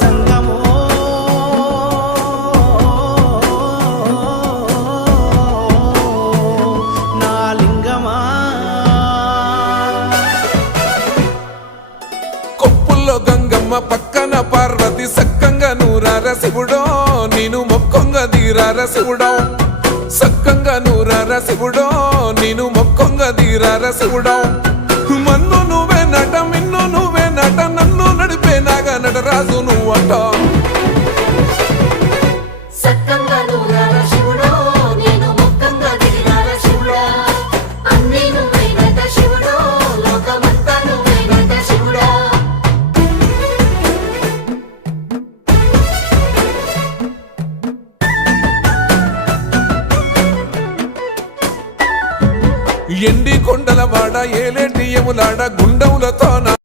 జంగమో నా లింగమా కొప్పుల్లో గంగమ్మ పక్కన పార్వతి సక్కంగా నూరార శివుడో నేను మొక్కంగా తీరార శివుడో సక్కంగా నూరార శివుడో నేను మొక్కంగా తీరార శివుడో మన్ను నువ్వే నట మిన్ను నువ్వే నట నన్ను నడిపే నాగా నటరాజు నువ్వట ఎండి కొండల వాడ ఏలేటి యములాడ గుండె